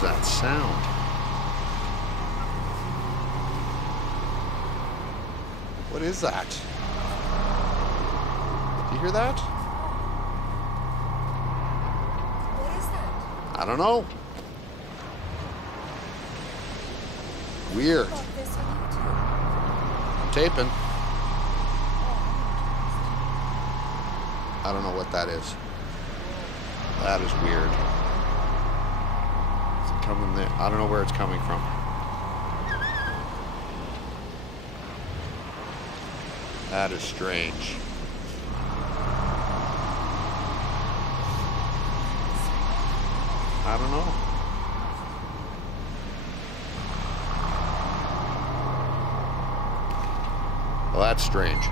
is that sound? What is that? Do you hear that? What is that? I don't know. Weird. About this on YouTube. I'm taping. I don't know what that is. That is weird. Is it coming there? I don't know where it's coming from. That is strange. I don't know. Well, that's strange.